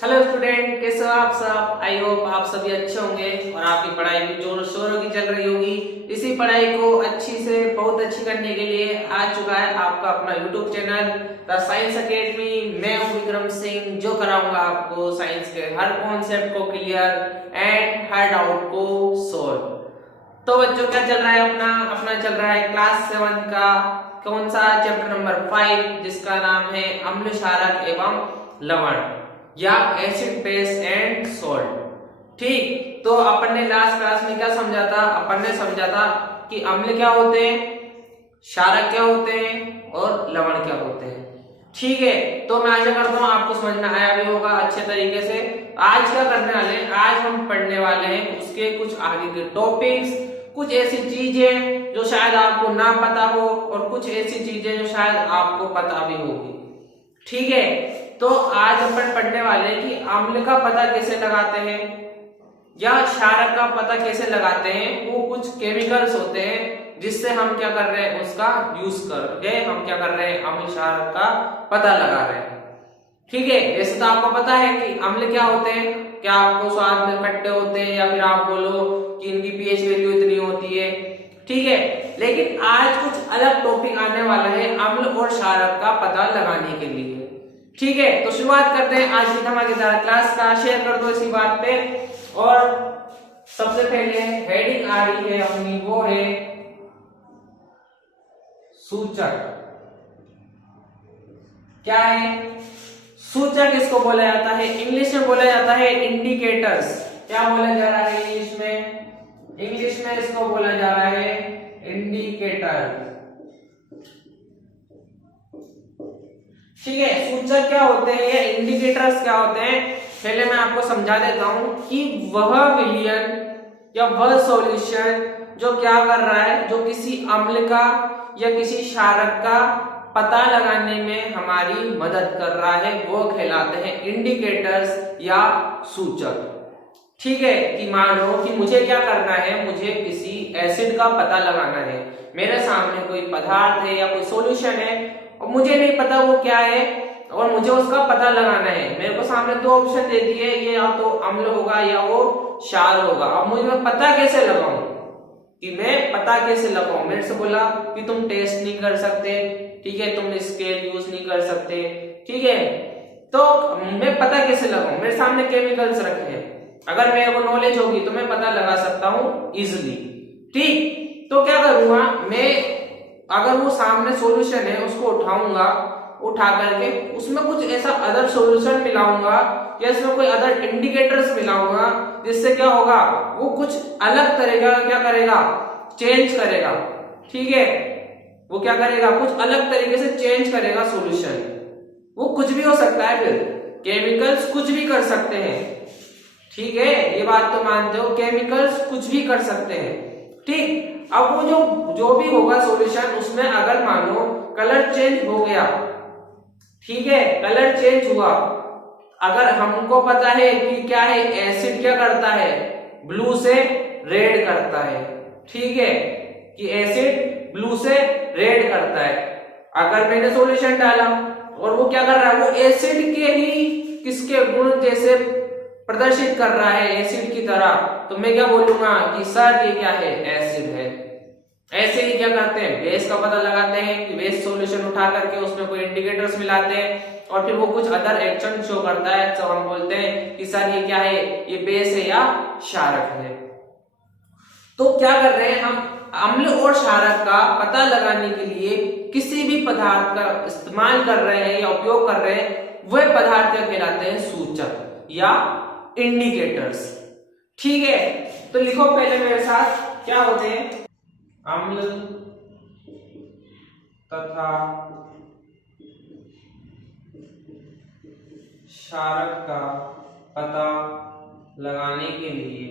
Hello student, कैसे हो आप सब। आई होप आप सभी अच्छे होंगे और आपकी पढ़ाई भी जोरों शोरों की चल रही होगी। इसी पढ़ाई को अच्छी से बहुत अच्छी करने के लिए आ चुका है आपका अपना YouTube channel the science academy. मैं हूं विक्रम सिंह, जो कराऊंगा आपको साइंस के हर कॉन्सेप्ट को क्लियर एंड हर डाउट को सोल्व। तो बच्चों, क्या चल रहा है अपना अपना चल रहा है क्लास 7 का कौन सा चैप्टर नंबर 5, जिसका नाम है अम्ल क्षारक एवं लवण या एसिड बेस एंड सॉल्ट। ठीक, तो अपन ने लास्ट क्लास में क्या समझा था। अपन ने समझा था कि अम्ल क्या होते हैं, क्षारक क्या होते हैं और लवण क्या होते हैं। ठीक है, तो मैं आशा करता हूँ आपको समझ में आया भी होगा अच्छे तरीके से। आज क्या करने वाले हैं, आज हम पढ़ने वाले हैं उसके कुछ आगे के टॉपिक्स, कुछ ऐसी चीजें जो शायद आपको ना पता हो और कुछ ऐसी चीजें जो शायद आपको पता भी होगी। ठीक है, तो आज अपन पढ़ने वाले हैं कि अम्ल का पता कैसे लगाते हैं या क्षारक का पता कैसे लगाते हैं। वो कुछ केमिकल्स होते हैं जिससे हम क्या कर रहे हैं, उसका यूज करके हम क्या कर रहे हैं, अम्ल क्षारक का पता लगा रहे हैं। ठीक है, जैसे तो आपको पता है कि अम्ल क्या होते हैं, क्या आपको स्वाद में खट्टे होते हैं या फिर आप बोलो कि इनकी पीएच वैल्यू इतनी होती है। ठीक है, लेकिन आज कुछ अलग टॉपिक आने वाला है अम्ल और क्षारक का पता लगाने के लिए। ठीक है, तो शुरुआत करते हैं आज की धमाकेदार क्लास का। शेयर कर दो इसी बात पे। और सबसे पहले हेडिंग आ रही है अपनी, वो है सूचक। क्या है सूचक, इसको बोला जाता है इंग्लिश में बोला जाता है इंडिकेटर्स। क्या बोला जा रहा है इंग्लिश में, इंग्लिश में इसको बोला जा रहा है इंडिकेटर। ठीक है, सूचक क्या होते हैं या इंडिकेटर्स क्या होते हैं, पहले मैं आपको समझा देता हूं कि वह विलयन या वह सॉल्यूशन जो क्या कर रहा है, जो किसी अम्ल का या किसी क्षारक का पता लगाने में हमारी मदद कर रहा है, वो कहलाते हैं इंडिकेटर्स या सूचक। ठीक है, कि मान लो कि मुझे क्या करना है, मुझे किसी एसिड का पता लगाना है। मेरे सामने कोई पदार्थ है या कोई सॉल्यूशन है और मुझे नहीं पता वो क्या है और मुझे उसका पता लगाना है। मेरे को सामने दो ऑप्शन दे दिए, ये या तो अम्ल होगा या वो क्षार होगा। अब मुझे मैं पता कैसे लगाऊं, कि मैं पता कैसे लगाऊं। मेरे से बोला कि तुम टेस्ट नहीं कर सकते, ठीक है, तुम स्केल यूज नहीं कर सकते। ठीक है, तो मैं पता कैसे लगाऊं, मेरे सामने केमिकल्स रखे हैं, अगर मेरे को नॉलेज होगी तो मैं पता लगा सकता हूं इजिली। ठीक, तो क्या करूंगा मैं, अगर वो सामने सॉल्यूशन है उसको उठाऊंगा, उठा करके उसमें कुछ ऐसा अदर सॉल्यूशन मिलाऊंगा या इसमें कोई अदर इंडिकेटर्स मिलाऊंगा, जिससे क्या होगा, वो कुछ अलग तरीका क्या करेगा, चेंज करेगा। ठीक है, वो क्या करेगा, कुछ अलग तरीके से चेंज करेगा सॉल्यूशन। वो कुछ भी हो सकता है, फिर केमिकल्स कुछ भी कर सकते हैं। ठीक है, ये बात तो मानते हो, केमिकल्स कुछ भी कर सकते हैं। ठीक, अब वो जो भी होगा सॉल्यूशन, उसमें अगर मान लो कलर चेंज हो गया, ठीक है, कलर चेंज हुआ, अगर हमको पता है कि क्या है, एसिड क्या करता है, ब्लू से रेड करता है। ठीक है, कि एसिड ब्लू से रेड करता है। अगर मैंने सॉल्यूशन डाला और वो क्या कर रहा है, वो एसिड के ही किसके गुण जैसे प्रदर्शित कर रहा है, एसिड की तरह, तो मैं क्या बोलूंगा कि सर ये क्या है, एसिड है। ऐसे ही क्या करते हैं, बेस का पता लगाते हैं कि बेस सॉल्यूशन उठा करके उसमें कोई इंडिकेटर्स मिलाते हैं और फिर वो कुछ अदर एक्शन शो करता है, तो हम बोलते हैं कि सर ये क्या है, ये बेस है या क्षारक है। तो क्या कर रहे हैं हम, अम्ल और क्षारक का पता लगाने के लिए किसी भी पदार्थ का इस्तेमाल कर रहे हैं या उपयोग कर रहे हैं, वह पदार्थ क्या कहलाते हैं, सूचक या इंडिकेटर्स। ठीक है, तो लिखो पहले मेरे साथ, क्या होते हैं, अम्ल तथा क्षारक का पता लगाने के लिए,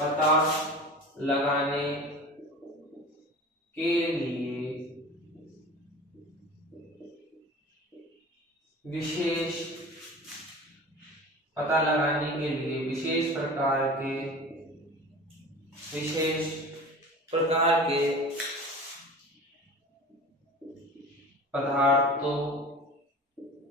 पता लगाने के लिए विशेष, पता लगाने के लिए विशेष प्रकार के पदार्थों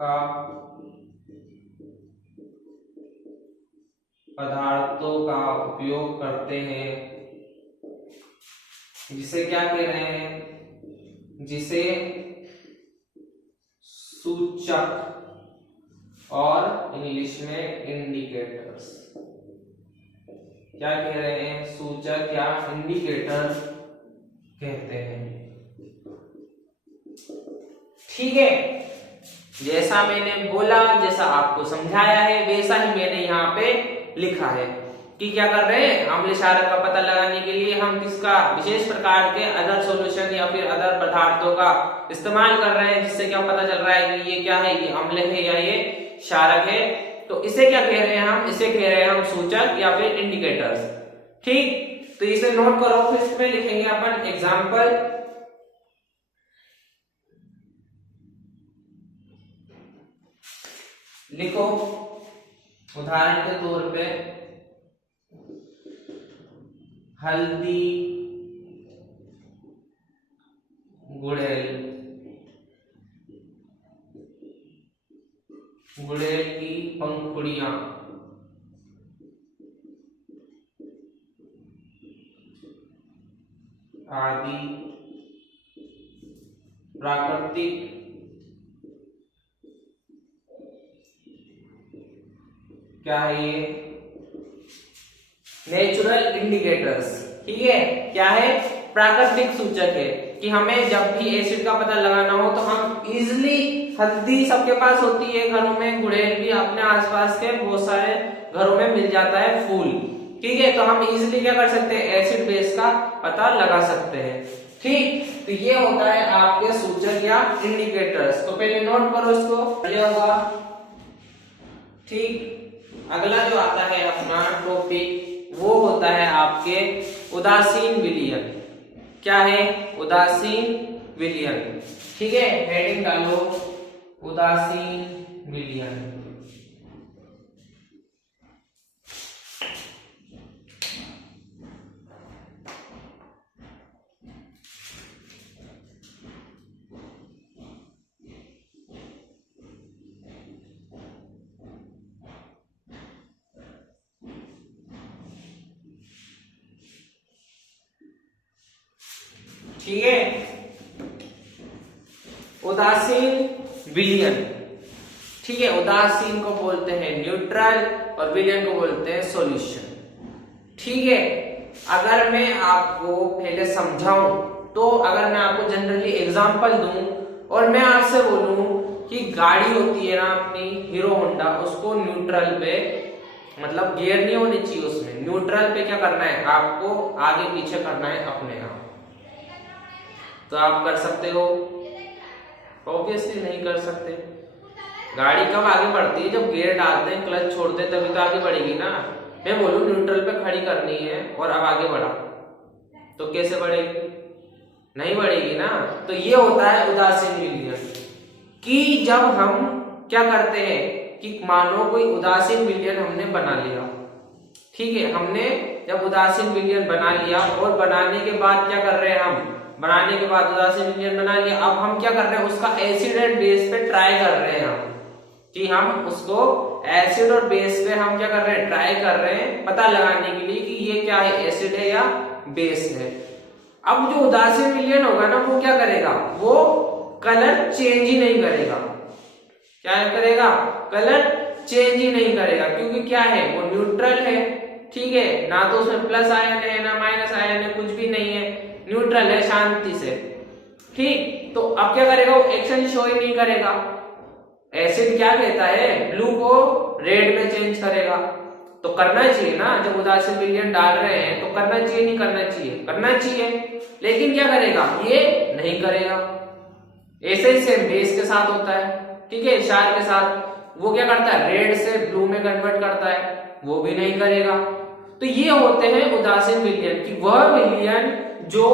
का पदार्थों का उपयोग करते हैं, जिसे क्या कह रहे हैं, जिसे सूचक और इंग्लिश में इंडिकेटर्स क्या कह रहे हैं, सूचक या इंडिकेटर कहते हैं। ठीक है, जैसा मैंने बोला, जैसा आपको समझाया है, वैसा ही मैंने यहाँ पे लिखा है कि क्या कर रहे हैं, अम्ल क्षारक का पता लगाने के लिए हम किसका, विशेष प्रकार के अदर सॉल्यूशन या फिर अदर पदार्थों का इस्तेमाल कर रहे हैं, जिससे क्या पता चल रहा है कि ये क्या है, ये अम्ल है या ये क्षारक है। तो इसे क्या कह रहे हैं हम, इसे कह रहे हैं हम सूचक या फिर इंडिकेटर्स। ठीक, तो इसे नोट करो, फिर इसमें लिखेंगे अपन एग्जाम्पल। लिखो उदाहरण के तौर पे हल्दी, गुड़ैल, गुड़ैल की पंखुड़ियां, आदि प्राकृतिक क्या है, ये नेचुरल इंडिकेटर्स। ठीक है, क्या है, प्राकृतिक सूचक है कि हमें जब भी एसिड का पता लगाना हो तो हम इजिली, हल्दी सबके पास होती है घरों में, गुड़ैल भी अपने आसपास के बहुत सारे घरों में मिल जाता है फूल। ठीक है, तो हम इजिली क्या कर सकते हैं, एसिड बेस का पता लगा सकते हैं। ठीक, तो ये होता है आपके सूचक या इंडिकेटर्स। तो पहले नोट करो इसको, ये होगा। ठीक, अगला जो आता है अपना टॉपिक, वो होता है आपके उदासीन विलयन। क्या है, उदासीन विलयन। ठीक है, हेडिंग डालो उदासीन विलयन। ठीक है, उदासीन विलयन। ठीक है, उदासीन को बोलते हैं न्यूट्रल और विलयन को बोलते हैं सॉल्यूशन। ठीक है, अगर मैं आपको पहले समझाऊं, तो अगर मैं आपको जनरली एग्जांपल दूं और मैं आपसे बोलूं कि गाड़ी होती है ना अपनी हीरो होंडा, उसको न्यूट्रल पे, मतलब गियर नहीं होनी चाहिए उसमें, न्यूट्रल पे क्या करना है आपको, आगे पीछे करना है अपने आप। तो आप कर सकते हो? ऑब्वियसली नहीं कर सकते। गाड़ी कब आगे बढ़ती है, जब गियर डालते हैं, क्लच छोड़ते हैं, तभी तो आगे बढ़ेगी ना। मैं बोलूं न्यूट्रल पे खड़ी करनी है और अब आगे बढ़ा, तो कैसे बढ़ेगी, नहीं बढ़ेगी ना। तो ये होता है उदासीन विलयन, कि जब हम क्या करते हैं कि मानो कोई उदासीन विलयन हमने बना लिया। ठीक है, हमने जब उदासीन विलयन बना लिया और बनाने के बाद क्या कर रहे हैं हम, बनाने के बाद उदासीन विलयन बना लिया, अब हम क्या कर रहे हैं, उसका एसिड एंड बेस पे ट्राई कर रहे हैं हम, कि हम उसको एसिड और बेस पे हम क्या कर रहे हैं, ट्राई कर रहे हैं पता लगाने के लिए कि ये क्या है, एसिड है या बेस है। अब जो उदासीन विलयन होगा ना, वो क्या करेगा, वो कलर चेंज ही नहीं करेगा। क्या करेगा, कलर चेंज ही नहीं करेगा, क्योंकि क्या है, वो न्यूट्रल है। ठीक है, ना तो उसमें प्लस आयन है ना माइनस आयन है, कुछ भी नहीं है, न्यूट्रल है शांति से। ठीक, तो अब क्या करेगा, वो एक्शन शो ही नहीं करेगा। एसिड क्या कहता है, ब्लू को रेड में चेंज करेगा, तो करना चाहिए ना, जब उदासीन विलयन डाल रहे हैं तो करना चाहिए, नहीं करना चाहिए, करना चाहिए, लेकिन क्या करेगा, ये नहीं करेगा। ऐसे ही सेम बेस के साथ होता है। ठीक है, क्षार के साथ वो क्या करता है, रेड से ब्लू में कन्वर्ट करता है, वो भी नहीं करेगा। तो ये होते हैं उदासीन विलयन, कि वह विलयन जो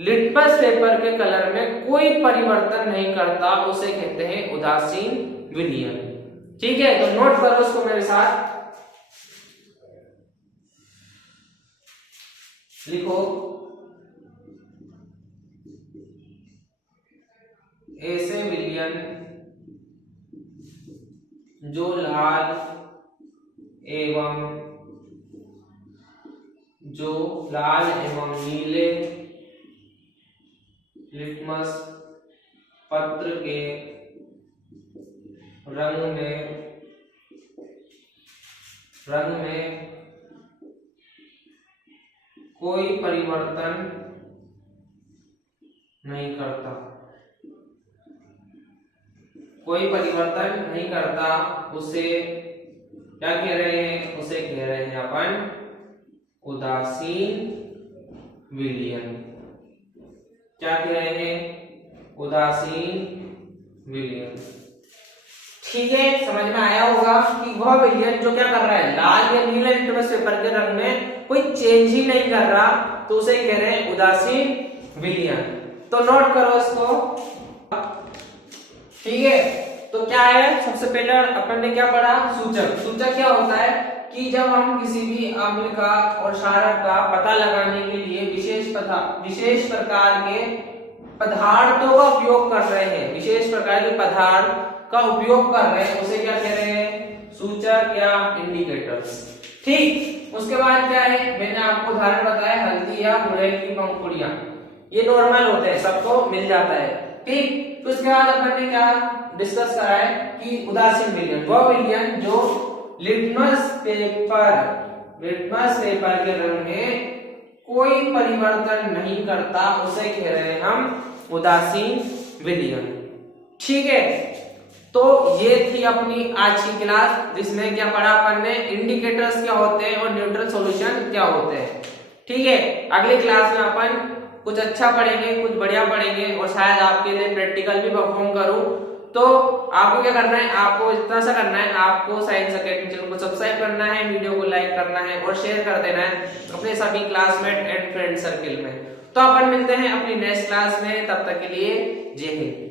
लिटमस पेपर के कलर में कोई परिवर्तन नहीं करता, उसे कहते हैं उदासीन विलयन। ठीक है, तो नोट करो उसको मेरे साथ, लिखो ऐसे विलयन जो लाल एवं नीले लिटमस पत्र के रंग में कोई परिवर्तन नहीं करता, उसे क्या कह रहे हैं? उसे कह रहे हैं अपन उदासीन विलयन। क्या कह रहे हैं? उदासीन विलयन। ठीक है, समझ में आया होगा कि वह विलयन जो क्या कर रहा है, लाल या नीले लिटमस पेपर के रंग में कोई चेंज ही नहीं कर रहा, तो उसे कह रहे हैं उदासीन विलयन। तो नोट करो इसको। ठीक है, तो क्या है, सबसे पहले अपन ने क्या पढ़ा? सूचक क्या होता है कि जब हम किसी भी अम्ल का और क्षारक का पता लगाने के लिए विशेष प्रकार के पदार्थों का उपयोग कर रहे हैं, उसे क्या कह रहे हैं? सूचक या इंडिकेटर्स। ठीक, उसके बाद क्या है, मैंने आपको उदाहरण बताया, हल्दी या गुड़हल की पंखुड़ियां, ये नॉर्मल होते हैं, सबको मिल जाता है। ठीक, तो उसके बाद अपन ने क्या डिस्कस करा है कि उदासीन विलयन, वह विलयन जो लिटमस पेपर के रंग में कोई परिवर्तन नहीं करता, उसे कह रहे हैं हम उदासीन विलयन। ठीक है, तो ये थी अपनी आज की क्लास, जिसमें क्या पढ़ा अपन ने? इंडिकेटर्स क्या होते हैं और न्यूट्रल सॉल्यूशन क्या होते हैं। ठीक है, अगली क्लास में अपन कुछ अच्छा पढ़ेंगे, कुछ बढ़िया पढ़ेंगे, और शायद आपके लिए प्रैक्टिकल भी परफॉर्म करूं। तो आपको क्या करना है? आपको इतना सा करना है, आपको साइंस एकेडमी चैनल को सब्सक्राइब करना है, वीडियो को लाइक करना है और शेयर कर देना है अपने सभी क्लासमेट एंड फ्रेंड सर्किल में। तो अपन मिलते हैं अपनी नेक्स्ट क्लास में, तब तक के लिए जय हिंद।